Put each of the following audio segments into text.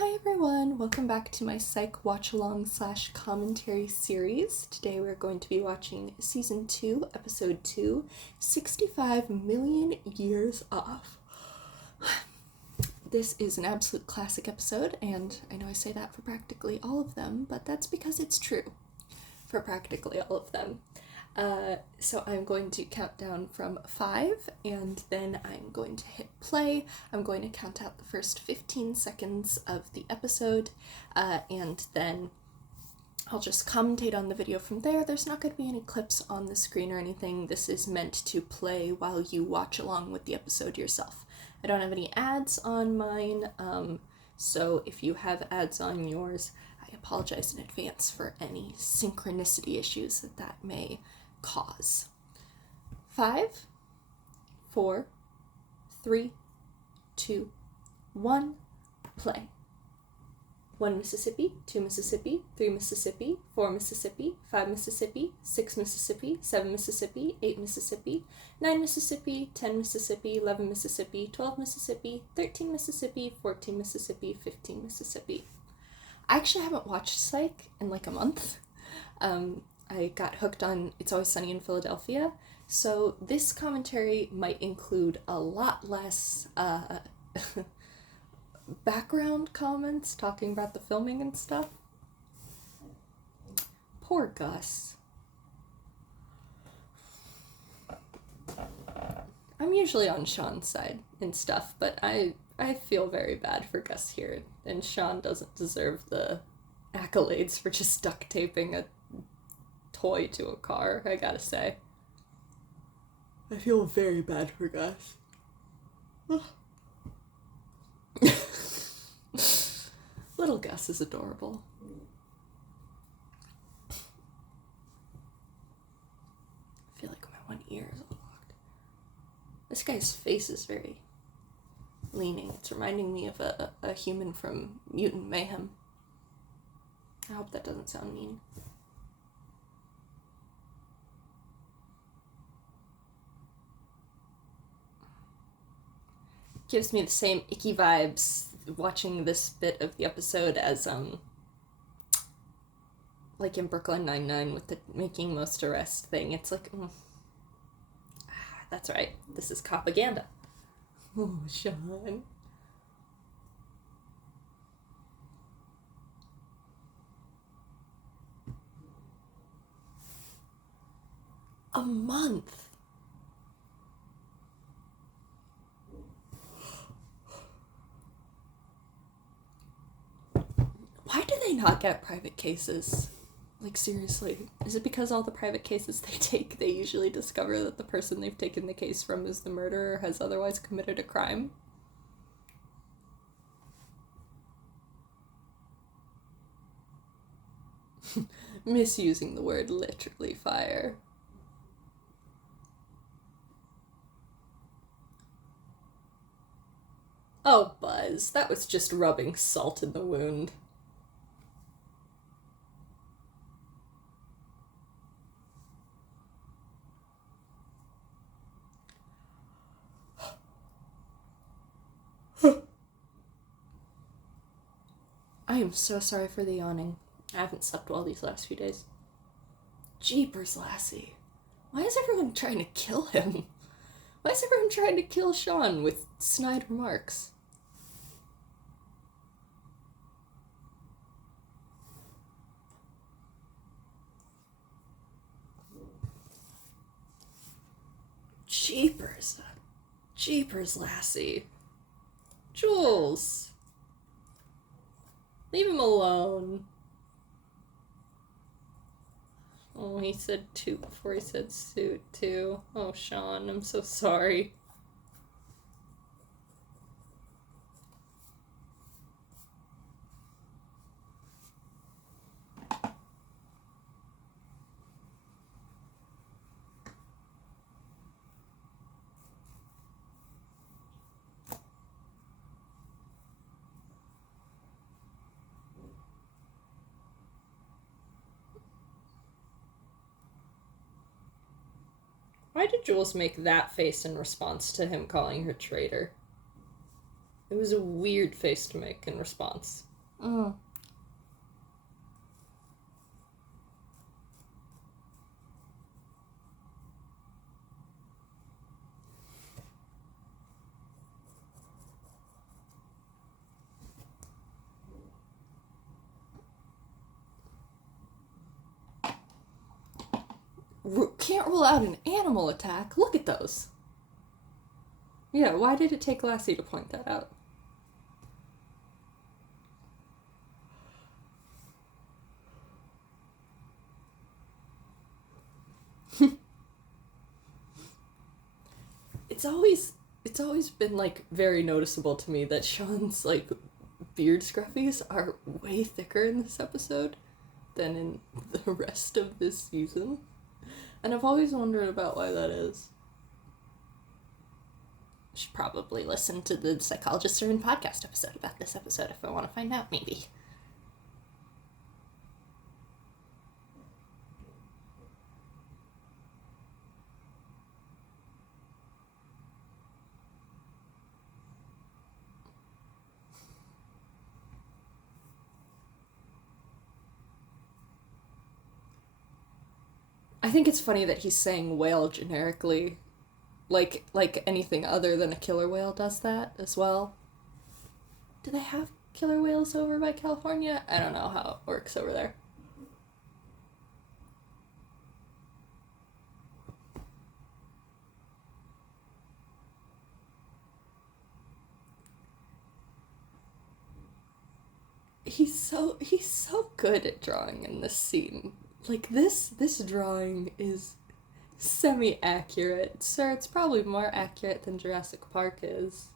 Hi everyone, welcome back to my Psych watch-along / commentary series. Today we're going to be watching Season 2, Episode 2, 65 Million Years Off. This is an absolute classic episode, and I know I say that for practically all of them, but that's because it's true for practically all of them. So I'm going to count down from 5, and then I'm going to hit play. I'm going to count out the first 15 seconds of the episode, and then I'll just commentate on the video from there. There's not going to be any clips on the screen or anything. This is meant to play while you watch along with the episode yourself. I don't have any ads on mine, so if you have ads on yours, I apologize in advance for any synchronicity issues that may cause. 5, 4, 3, 2, 1, play. 1 Mississippi, 2 Mississippi, 3 Mississippi, 4 Mississippi, 5 Mississippi, 6 Mississippi, 7 Mississippi, 8 Mississippi, 9 Mississippi, 10 Mississippi, 11 Mississippi, 12 Mississippi, 13 Mississippi, 14 Mississippi, 15 Mississippi. I actually haven't watched Psych in like a month. I got hooked on It's Always Sunny in Philadelphia, so this commentary might include a lot less background comments talking about the filming and stuff. Poor Gus. I'm usually on Sean's side and stuff, but I feel very bad for Gus here, and Sean doesn't deserve the accolades for just duct taping a toy to a car, I gotta say. I feel very bad for Gus. Little Gus is adorable. I feel like my one ear is locked. This guy's face is very leaning. It's reminding me of a human from Mutant Mayhem. I hope that doesn't sound mean. Gives me the same icky vibes watching this bit of the episode as, like in Brooklyn Nine-Nine with the making most arrest thing. It's like, that's right, this is propaganda. Oh, Sean. A month. Why do they not get private cases? Like, seriously. Is it because all the private cases they take, they usually discover that the person they've taken the case from is the murderer or has otherwise committed a crime? Misusing the word literally fire. Oh, Buzz, that was just rubbing salt in the wound. I am so sorry for the yawning. I haven't slept well these last few days. Jeepers, Lassie. Why is everyone trying to kill him? Why is everyone trying to kill Sean with snide remarks? Jeepers. Jeepers, Lassie. Jules. Leave him alone. Oh, he said toot before he said suit, too. Oh, Sean, I'm so sorry. Why did Jules make that face in response to him calling her traitor? It was a weird face to make in response. Mm. Can't rule out an animal attack. Look at those. Yeah, why did it take Lassie to point that out? it's always been like very noticeable to me that Sean's like beard scruffies are way thicker in this episode than in the rest of this season. And I've always wondered about why that is. I should probably listen to the Psychologist Are In podcast episode about this episode if I want to find out, maybe. I think it's funny that he's saying whale generically, like anything other than a killer whale does that as well. Do they have killer whales over by California? I don't know how it works over there. He's so good at drawing in this scene. Like this drawing is semi-accurate. Sir, it's probably more accurate than Jurassic Park is.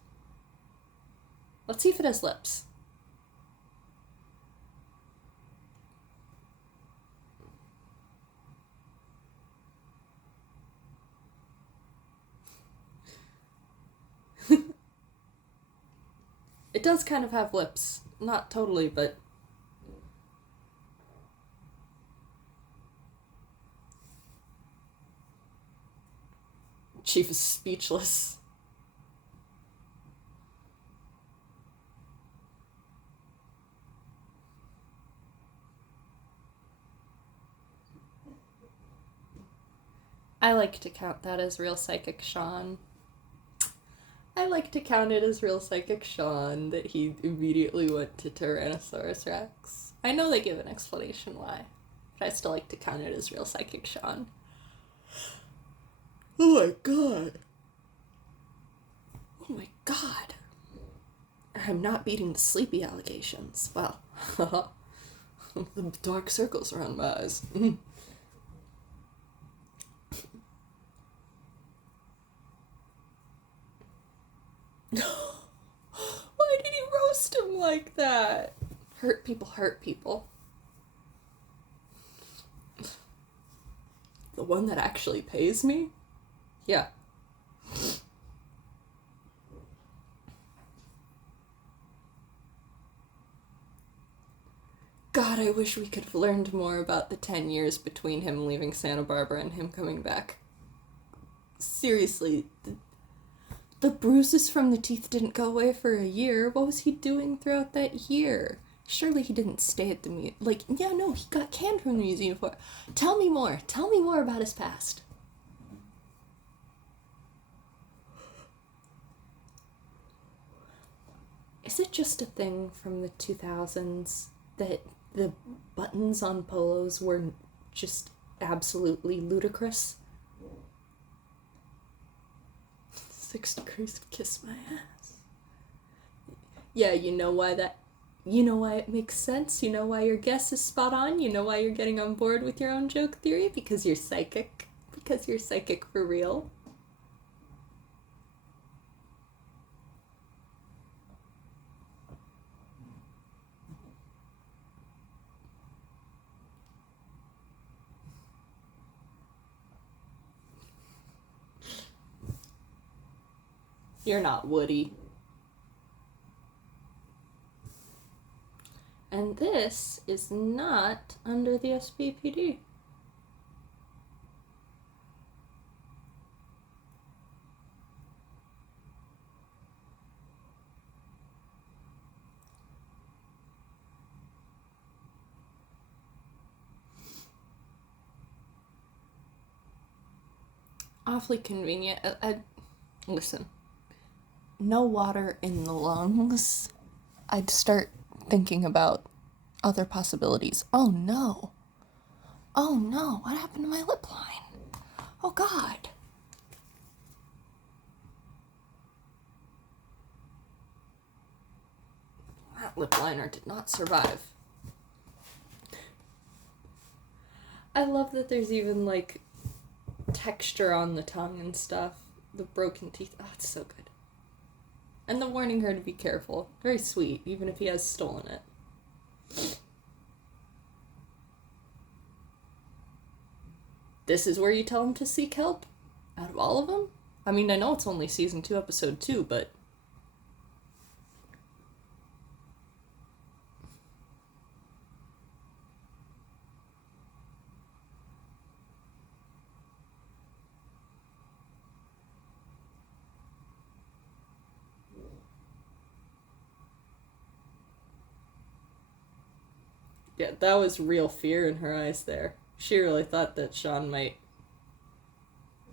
Let's see if it has lips. It does kind of have lips. Not totally, but... Chief is speechless. I like to count that as real psychic Sean. I like to count it as real psychic Sean that he immediately went to Tyrannosaurus Rex. I know they give an explanation why, but I still like to count it as real psychic Sean. Oh my god. Oh my god. I'm not beating the sleepy allegations. Well, the dark circles around my eyes. Why did he roast him like that? Hurt people hurt people. The one that actually pays me? Yeah. God, I wish we could have learned more about the 10 years between him leaving Santa Barbara and him coming back. Seriously, the bruises from the teeth didn't go away for a year. What was he doing throughout that year? Surely he didn't stay at the museum. Like, yeah, no, he got canned from the museum for... Tell me more. Tell me more about his past. Is it just a thing from the 2000s that the buttons on polos were just absolutely ludicrous? 6 degrees of kiss my ass. Yeah, you know why it makes sense? You know why your guess is spot on? You know why you're getting on board with your own joke theory? Because you're psychic. Because you're psychic for real. You're not Woody. And this is not under the SPPD. awfully convenient. Listen, no water in the lungs. I'd start thinking about other possibilities. Oh no. Oh no, what happened to my lip line? Oh God. That lip liner did not survive. I love that there's even, like, texture on the tongue and stuff. The broken teeth. Oh, it's so good. And the warning her to be careful. Very sweet, even if he has stolen it. This is where you tell him to seek help? Out of all of them? I mean, I know it's only season 2, episode 2, but... Yeah, that was real fear in her eyes there. She really thought that Sean might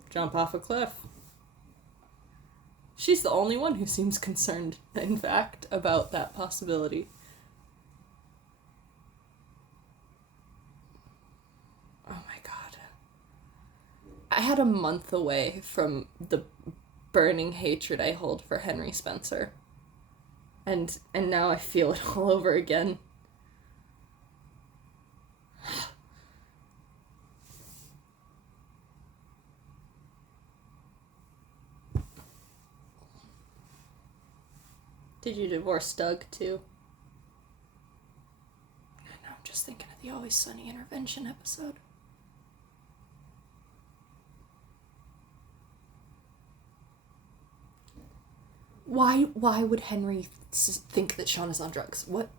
jump off a cliff. She's the only one who seems concerned, in fact, about that possibility. Oh my God. I had a month away from the burning hatred I hold for Henry Spencer. And now I feel it all over again. Did you divorce Doug, too? I know, I'm just thinking of the Always Sunny intervention episode. Why would Henry think that Sean is on drugs? What?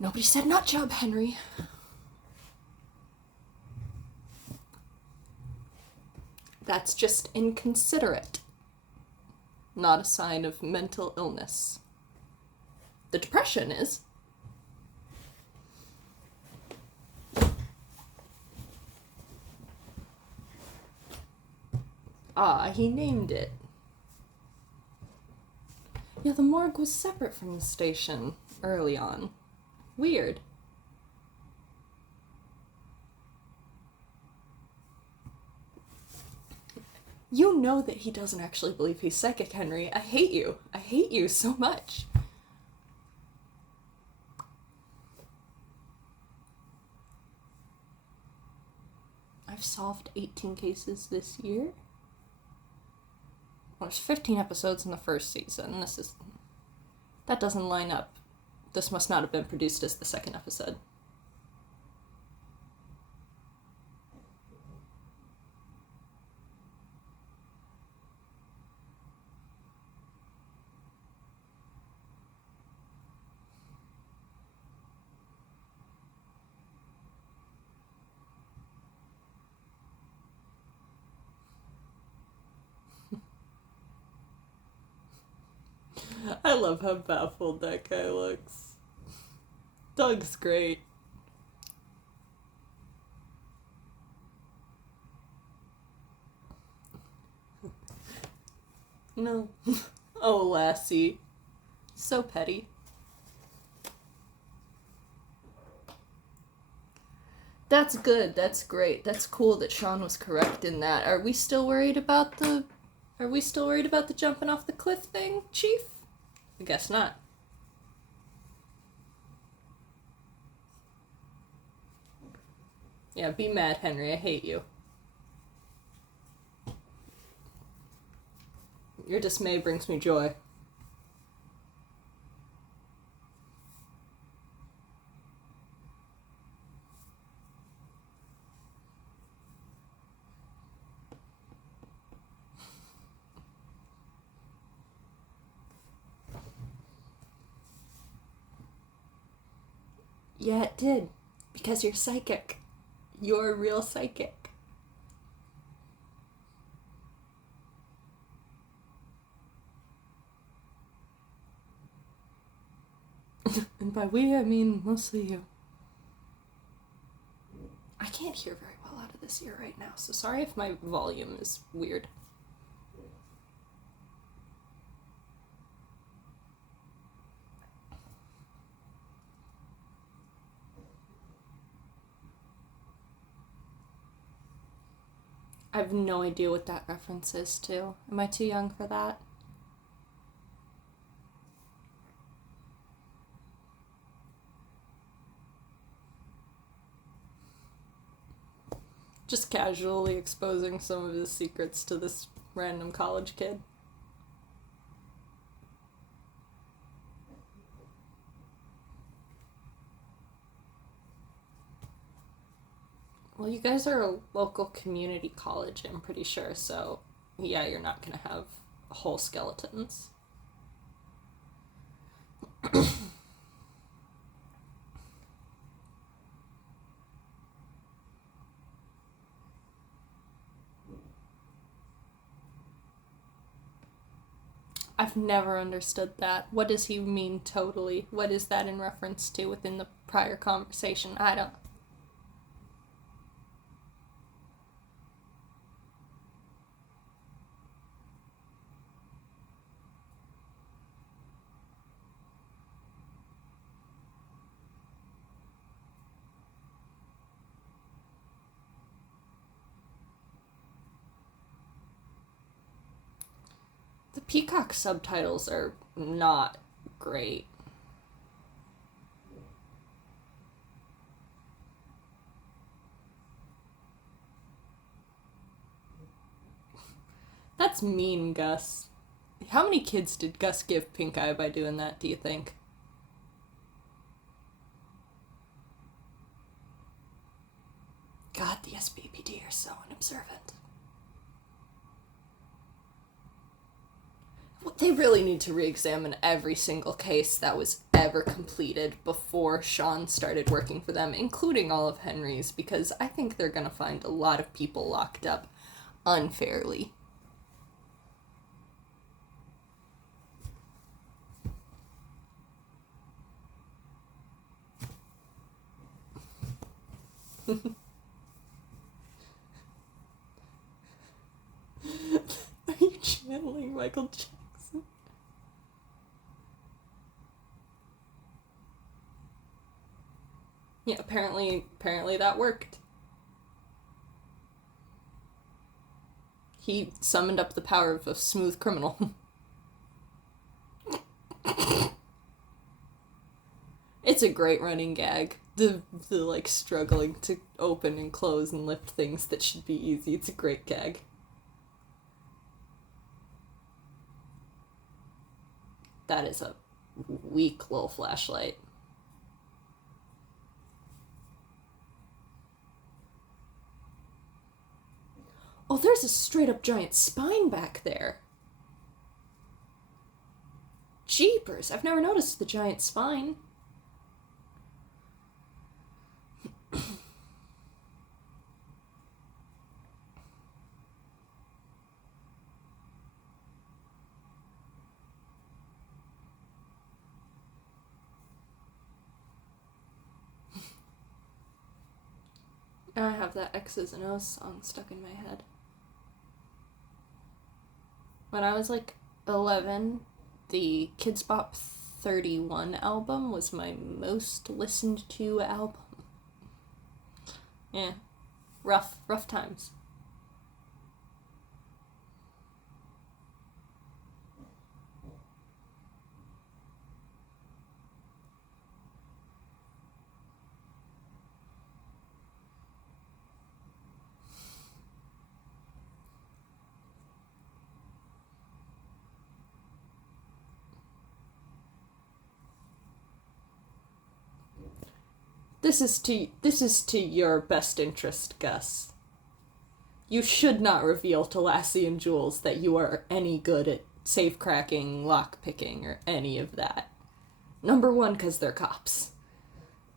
Nobody said nut job, Henry. That's just inconsiderate. Not a sign of mental illness. The depression is. Ah, he named it. Yeah, the morgue was separate from the station early on. Weird. You know that he doesn't actually believe he's psychic, Henry. I hate you. I hate you so much. I've solved 18 cases this year. Well, there's 15 episodes in the first season. That doesn't line up. This must not have been produced as the second episode. I love how baffled that guy looks. Doug's great. No. Oh, Lassie. So petty. That's good. That's great. That's cool that Sean was correct in that. Are we still worried about the jumping off the cliff thing, Chief? I guess not. Yeah, be mad, Henry. I hate you. Your dismay brings me joy. Yeah, it did. Because you're psychic. You're a real psychic. And by we, I mean mostly you. I can't hear very well out of this ear right now, so sorry if my volume is weird. I have no idea what that reference is to. Am I too young for that? Just casually exposing some of his secrets to this random college kid. Well, you guys are a local community college, I'm pretty sure, so yeah, you're not gonna have whole skeletons. I've never understood that. What does he mean totally? What is that in reference to within the prior conversation? I don't. The Peacock subtitles are not great. That's mean, Gus. How many kids did Gus give pink eye by doing that, do you think? God, the SBPD are so unobservant. Well, they really need to re-examine every single case that was ever completed before Sean started working for them, including all of Henry's, because I think they're gonna find a lot of people locked up unfairly. Are you channeling Michael Jackson? Yeah, apparently that worked. He summoned up the power of a smooth criminal. It's a great running gag. The like struggling to open and close and lift things that should be easy. It's a great gag. That is a weak little flashlight. Oh, there's a straight up giant spine back there. Jeepers, I've never noticed the giant spine. I have that X's and O's song stuck in my head. When I was like 11, the Kids Bop 31 album was my most listened to album. Yeah. Rough times. This is to your best interest, Gus. You should not reveal to Lassie and Jules that you are any good at safe cracking, lock picking, or any of that. Number one, because they're cops.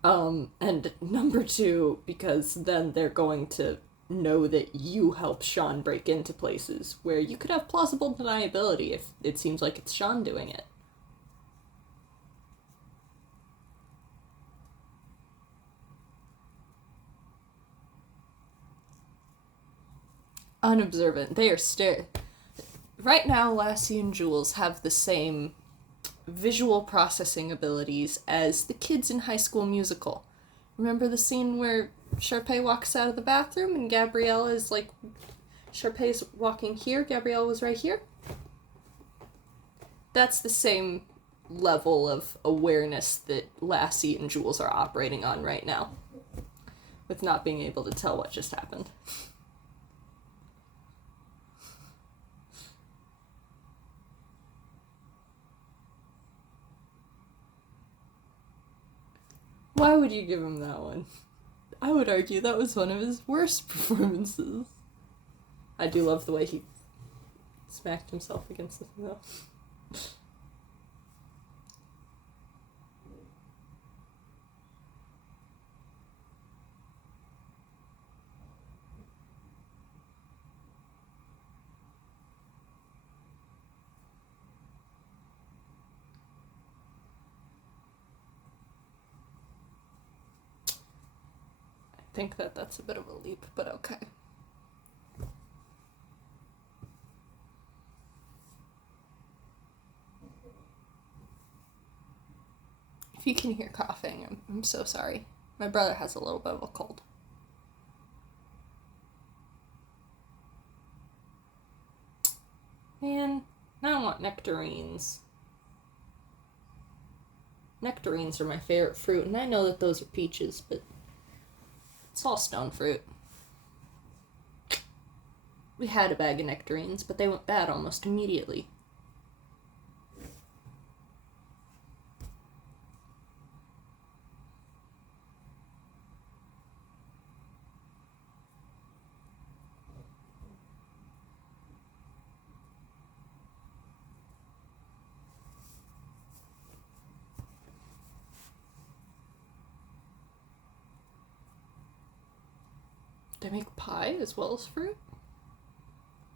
And number two, because then they're going to know that you help Sean break into places where you could have plausible deniability if it seems like it's Sean doing it. unobservant. They are right now, Lassie and Jules have the same visual processing abilities as the kids in High School Musical. Remember the scene where Sharpay walks out of the bathroom and Gabrielle is like, Sharpay's walking here, Gabrielle was right here? That's the same level of awareness that Lassie and Jules are operating on right now, with not being able to tell what just happened. Why would you give him that one? I would argue that was one of his worst performances. I do love the way he smacked himself against the thing, though. I think that's a bit of a leap, but okay. If you can hear coughing, I'm so sorry. My brother has a little bit of a cold. Man, I want nectarines. Nectarines are my favorite fruit, and I know that those are peaches, but it's all stone fruit. We had a bag of nectarines, but they went bad almost immediately. They make pie as well as fruit?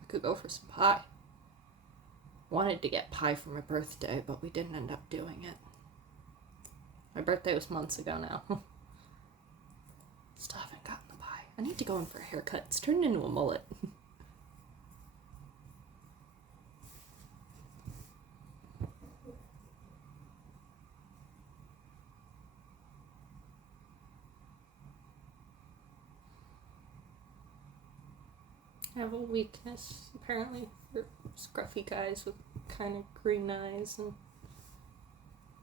I could go for some pie. Wanted to get pie for my birthday, but we didn't end up doing it. My birthday was months ago now. Still haven't gotten the pie. I need to go in for a haircut. It's turned into a mullet. I have a weakness, apparently, for scruffy guys with kind of green eyes and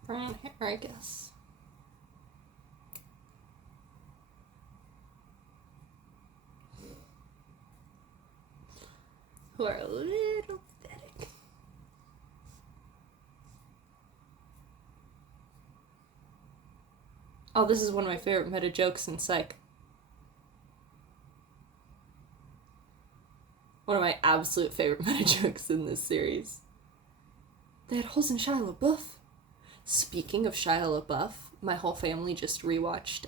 brown hair, I guess. Who are a little pathetic. Oh, this is one of my favorite meta jokes in Psych. One of my absolute favorite meta jokes in this series. They had holes in Shia LaBeouf. Speaking of Shia LaBeouf, my whole family just rewatched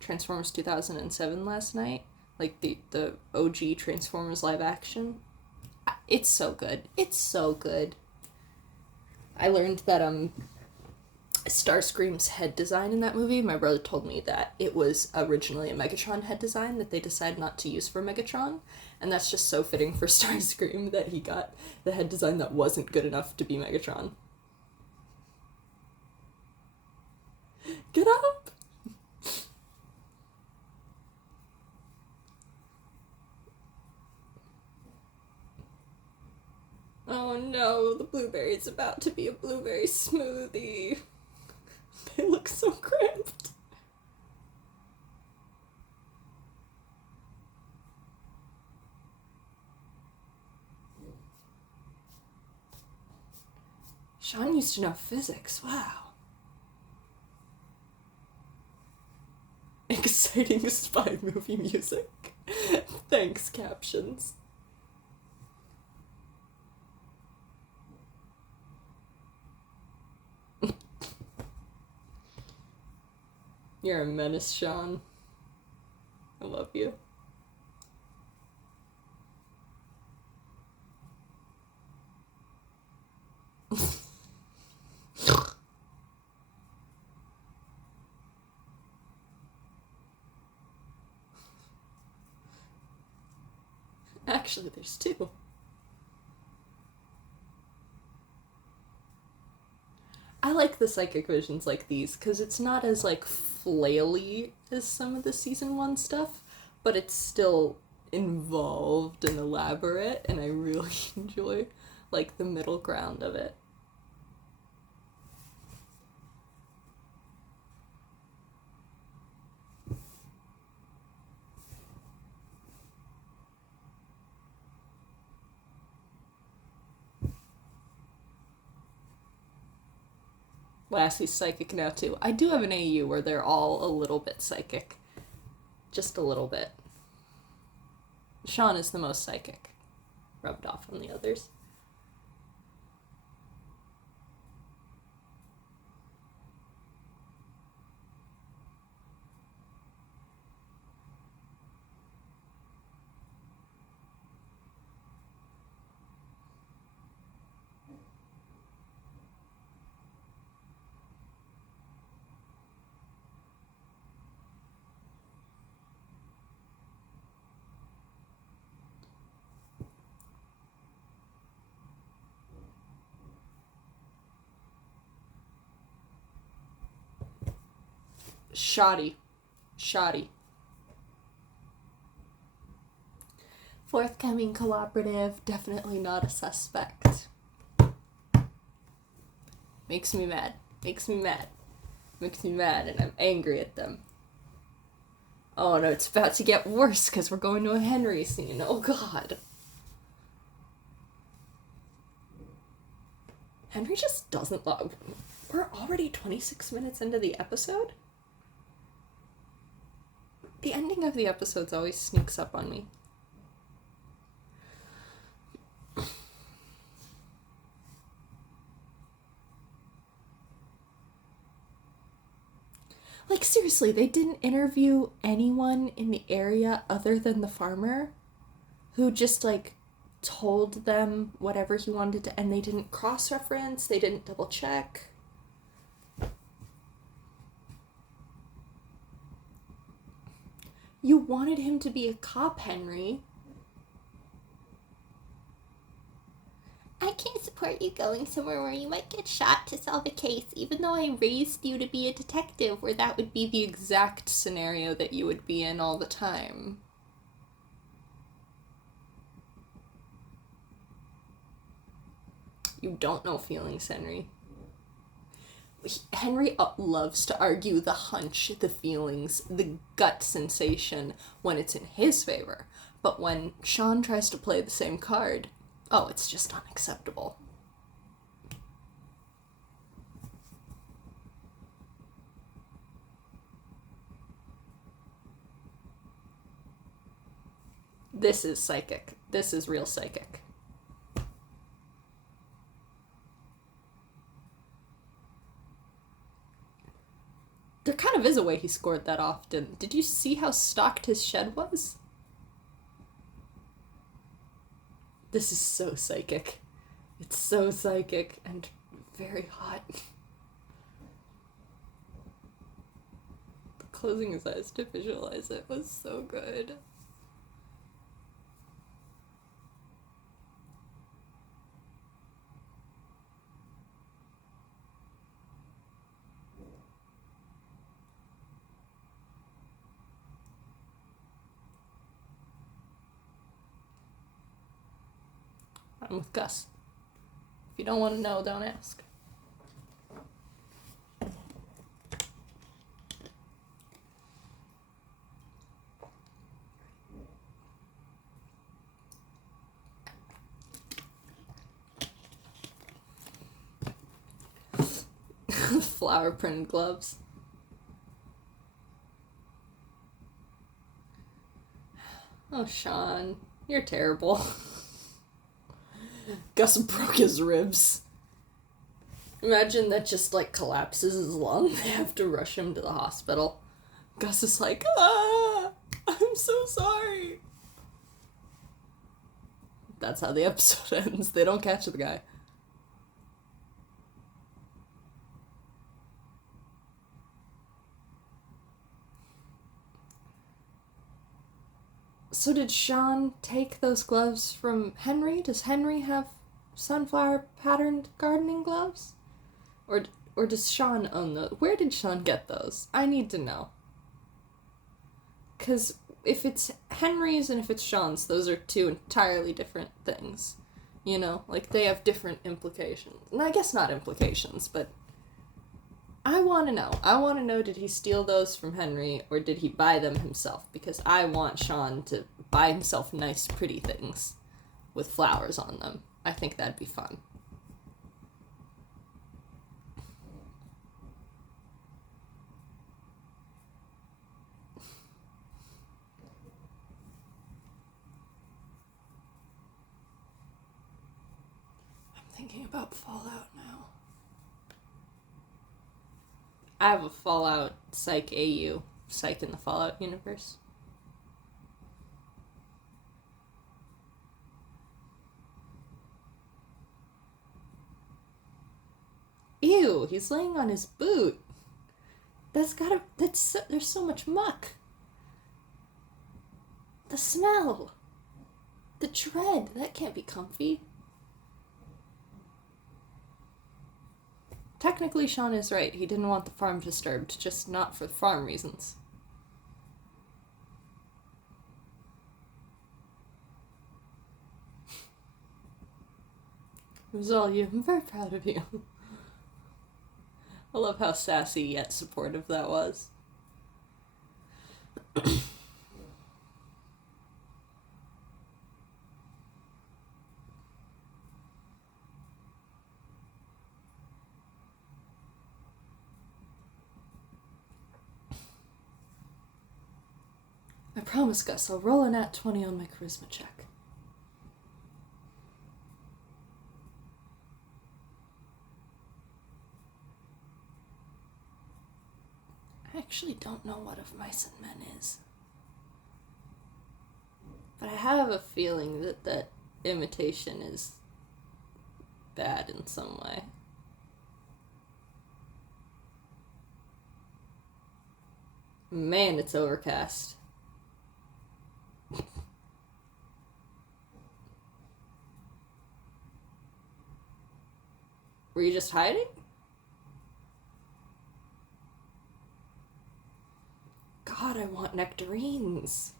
Transformers 2007 last night. Like the OG Transformers live action. It's so good. It's so good. I learned that Starscream's head design in that movie, my brother told me that it was originally a Megatron head design that they decided not to use for Megatron, and that's just so fitting for Starscream that he got the head design that wasn't good enough to be Megatron. Get up! Oh no, the blueberry's about to be a blueberry smoothie. They look so cramped. Sean used to know physics, wow. Exciting spy movie music. Thanks, captions. You're a menace, Sean. I love you. Actually, there's two. I like the psychic visions like these because it's not as like flaily as some of the season 1 stuff, but it's still involved and elaborate, and I really enjoy like the middle ground of it. Lassie's psychic now too. I do have an AU where they're all a little bit psychic. Just a little bit. Sean is the most psychic. Rubbed off on the others. Shoddy. Forthcoming cooperative, definitely not a suspect. Makes me mad, and I'm angry at them. Oh no, it's about to get worse because we're going to a Henry scene. Oh god. Henry just doesn't love. We're already 26 minutes into the episode? The ending of the episodes always sneaks up on me. Like, seriously, they didn't interview anyone in the area other than the farmer, who just, like, told them whatever he wanted to, and they didn't cross-reference, they didn't double-check. You wanted him to be a cop, Henry. I can't support you going somewhere where you might get shot to solve a case, even though I raised you to be a detective, where that would be the exact scenario that you would be in all the time. You don't know feelings, Henry. Henry loves to argue the hunch, the feelings, the gut sensation when it's in his favor. But when Sean tries to play the same card, oh, it's just unacceptable. This is psychic. This is real psychic. There kind of is a way he scored that often. Did you see how stocked his shed was? This is so psychic. It's so psychic and very hot. Closing his eyes to visualize it was so good. I'm with Gus. If you don't want to know, don't ask. Flower printed gloves. Oh, Sean, you're terrible. Gus broke his ribs. Imagine that just, like, collapses his lung. They have to rush him to the hospital. Gus is like, I'm so sorry. That's how the episode ends. They don't catch the guy. So did Sean take those gloves from Henry? Does Henry have sunflower patterned gardening gloves? Or does Sean own those? Where did Sean get those? I need to know. Because if it's Henry's and if it's Sean's, those are two entirely different things. You know? Like, they have different implications. And I guess not implications, but I want to know. I want to know, did he steal those from Henry or did he buy them himself? Because I want Sean to buy himself nice, pretty things with flowers on them. I think that'd be fun. I'm thinking about Fallout now. I have a Fallout Psych AU. Psych in the Fallout universe. Ew, he's laying on his boot. There's so much muck. The smell. The tread. That can't be comfy. Technically, Sean is right. He didn't want the farm disturbed, just not for farm reasons. It was all you. I'm very proud of you. I love how sassy yet supportive that was. I promise, Gus, I'll roll an at 20 on my charisma check. I actually don't know what Of Mice and Men is. But I have a feeling that imitation is bad in some way. Man, it's overcast. Were you just hiding? God, I want nectarines.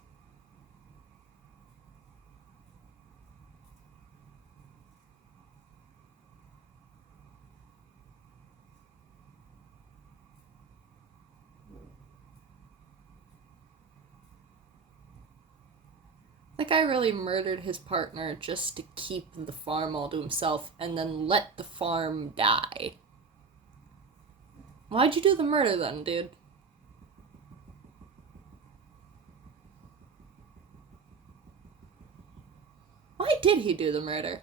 That guy really murdered his partner just to keep the farm all to himself and then let the farm die. Why'd you do the murder then, dude? Why did he do the murder?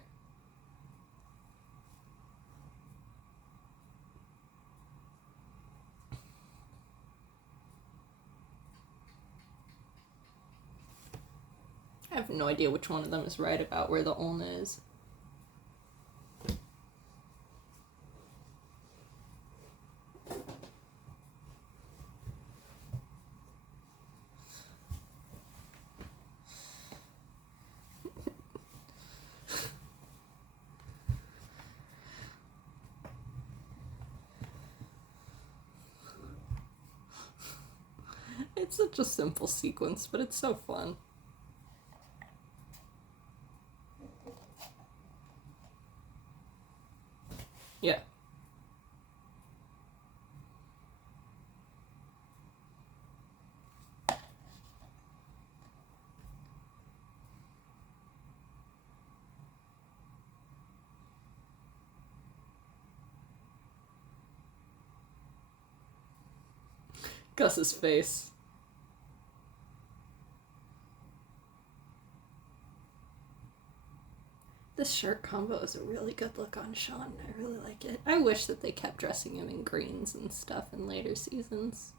I have no idea which one of them is right about where the ulna is. It's such a simple sequence, but it's so fun. Yeah. Gus's face. This shirt combo is a really good look on Sean. I really like it. I wish that they kept dressing him in greens and stuff in later seasons.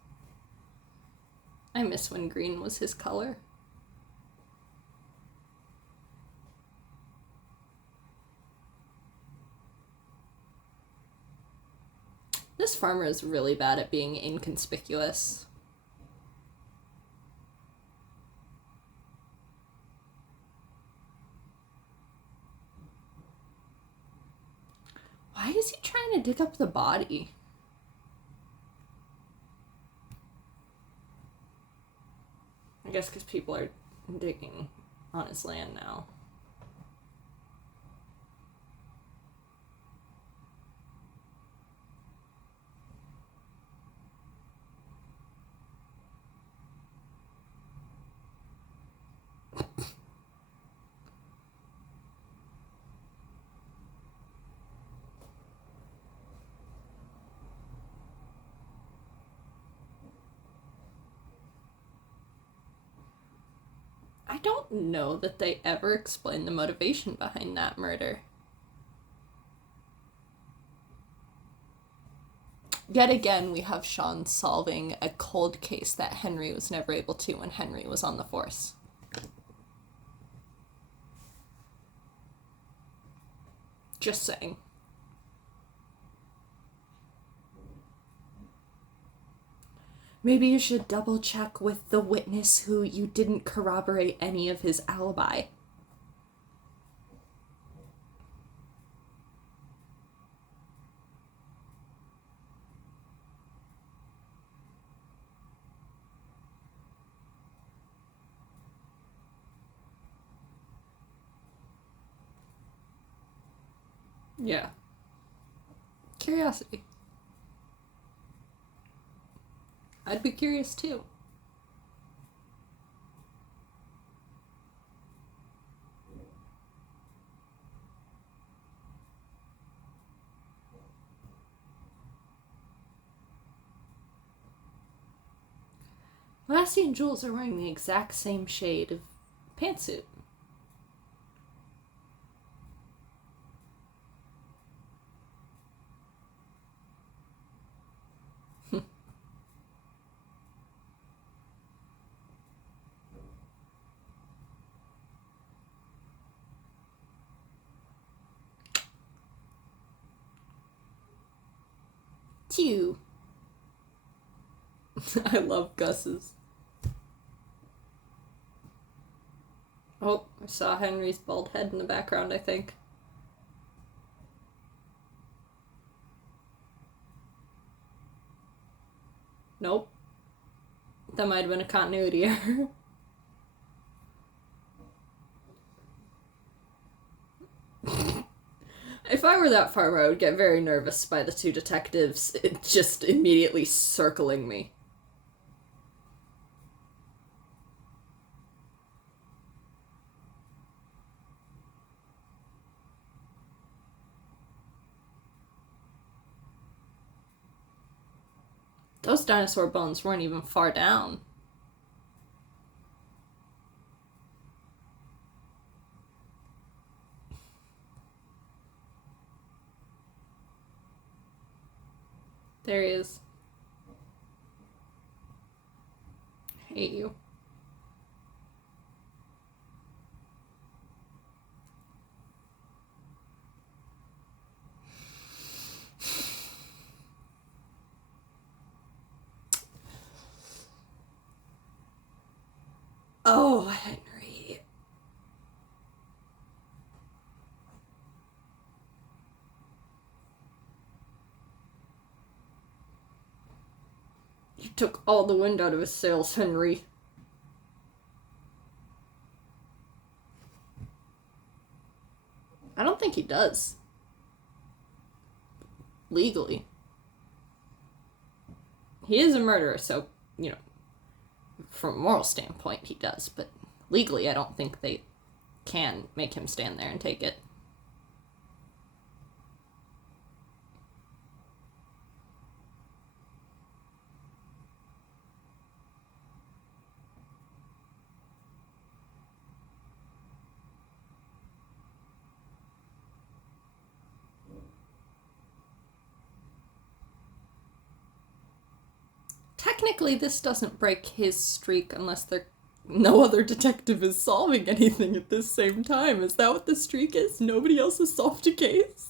I miss when green was his color. This farmer is really bad at being inconspicuous. Why is he trying to dig up the body? I guess because people are digging on his land now. I don't know that they ever explain the motivation behind that murder. Yet again, we have Sean solving a cold case that Henry was never able to when Henry was on the force. Just saying. Maybe you should double check with the witness who you didn't corroborate any of his alibi. Yeah. Curiosity. I'd be curious too. Lassie and Jules are wearing the exact same shade of pantsuit. Two. I love Gus's. Oh, I saw Henry's bald head in the background, I think. Nope. That might have been a continuity error. If I were that far away, I would get very nervous by the two detectives just immediately circling me. Those dinosaur bones weren't even far down. There he is. I hate you. Oh, Henry. You took all the wind out of his sails, Henry. I don't think he does. Legally. He is a murderer, so, from a moral standpoint, he does. But legally, I don't think they can make him stand there and take it. Technically, this doesn't break his streak unless no other detective is solving anything at this same time. Is that what the streak is? Nobody else has solved a case?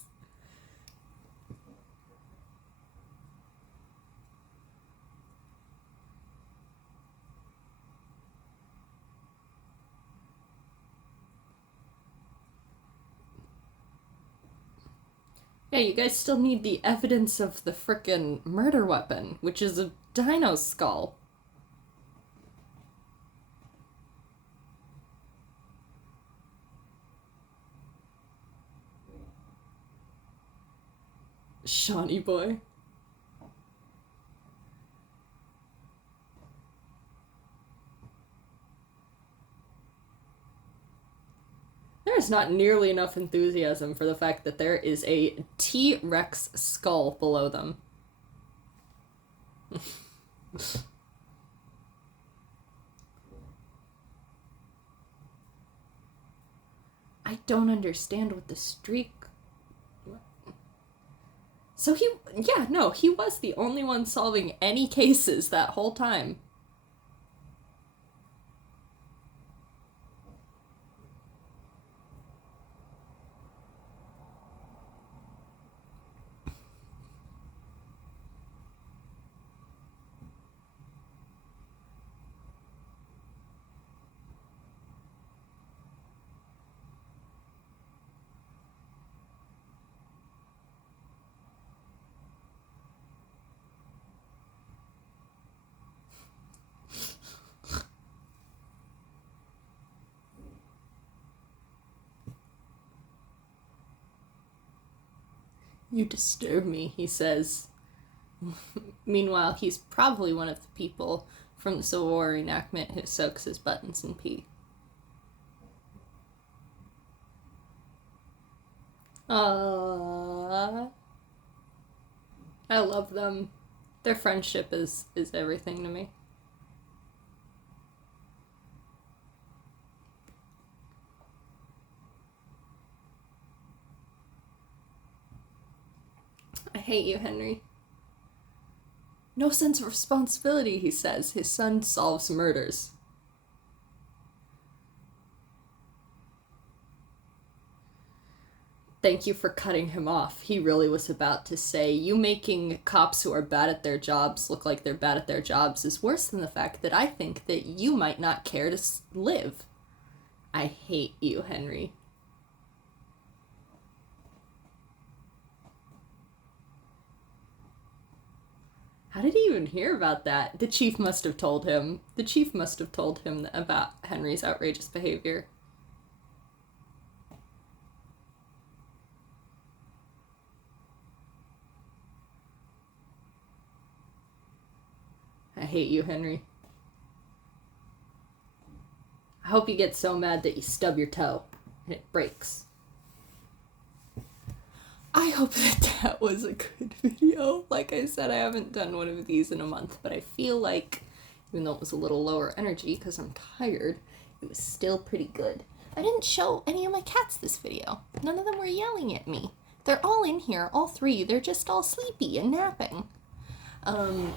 Yeah, you guys still need the evidence of the frickin' murder weapon, which is a dino skull. Shawnee boy. There is not nearly enough enthusiasm for the fact that there is a T-Rex skull below them. I don't understand what the streak... So he was the only one solving any cases that whole time. You disturb me, he says. Meanwhile, he's probably one of the people from the Civil War reenactment who soaks his buttons in pee. I love them. Their friendship is everything to me. I hate you, Henry. No sense of responsibility, he says. His son solves murders. Thank you for cutting him off. He really was about to say, you making cops who are bad at their jobs look like they're bad at their jobs is worse than the fact that I think that you might not care to live. I hate you, Henry. How did he even hear about that? The chief must have told him. The chief must have told him about Henry's outrageous behavior. I hate you, Henry. I hope you get so mad that you stub your toe and it breaks. I hope that was a good video. Like I said, I haven't done one of these in a month, but I feel like, even though it was a little lower energy because I'm tired, it was still pretty good. I didn't show any of my cats this video. None of them were yelling at me. They're all in here, all three. They're just all sleepy and napping. So I'm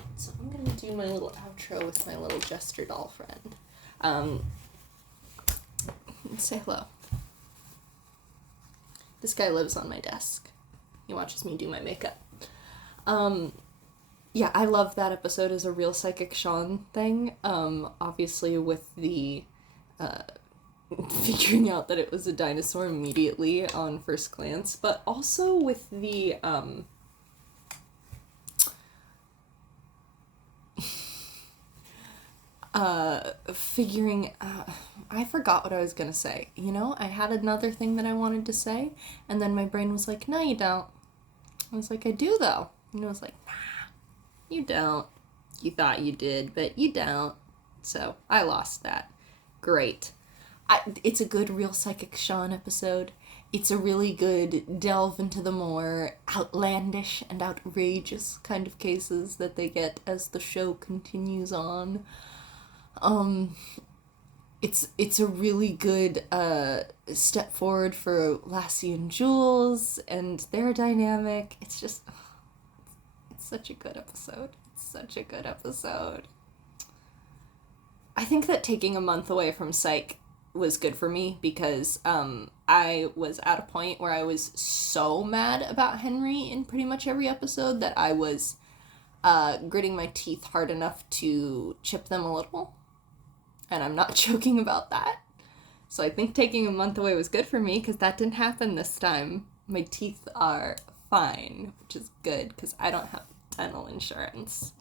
gonna do my little outro with my little jester doll friend. Say hello. This guy lives on my desk. He watches me do my makeup. Yeah, I love that episode as a real Psychic Sean thing. Obviously with the figuring out that it was a dinosaur immediately on first glance, but also with the figuring I forgot what I was gonna say. You know, I had another thing that I wanted to say, and then my brain was like, no, you don't. I was like, I do though. And it was like, nah, you don't. You thought you did, but you don't. So I lost that. Great. It's a good Real Psychic Sean episode. It's a really good delve into the more outlandish and outrageous kind of cases that they get as the show continues on. It's a really good step forward for Lassie and Jules and their dynamic. It's just, it's such a good episode. It's such a good episode. I think that taking a month away from Psych was good for me because I was at a point where I was so mad about Henry in pretty much every episode that I was gritting my teeth hard enough to chip them a little. And I'm not joking about that. So I think taking a month away was good for me because that didn't happen this time. My teeth are fine, which is good because I don't have dental insurance.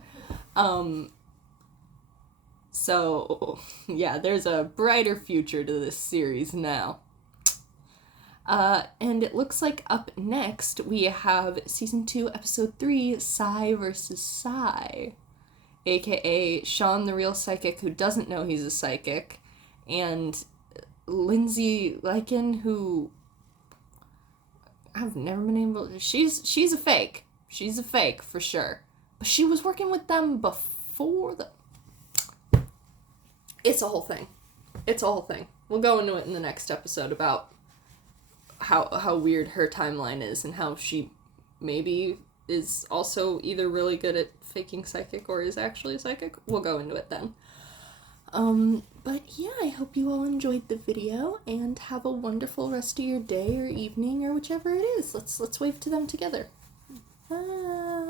So, yeah, there's a brighter future to this series now. And it looks like up next we have Season 2, Episode 3, Psy versus Psy. AKA Sean, the real psychic who doesn't know he's a psychic, and Lindsay Lycan, who I've never been able to... She's a fake. She's a fake, for sure. But she was working with them before the... It's a whole thing. It's a whole thing. We'll go into it in the next episode about how weird her timeline is and how she maybe is also either really good at faking psychic or is actually a psychic. We'll go into it then. But yeah, I hope you all enjoyed the video and have a wonderful rest of your day or evening or whichever it is. Let's wave to them together. Bye.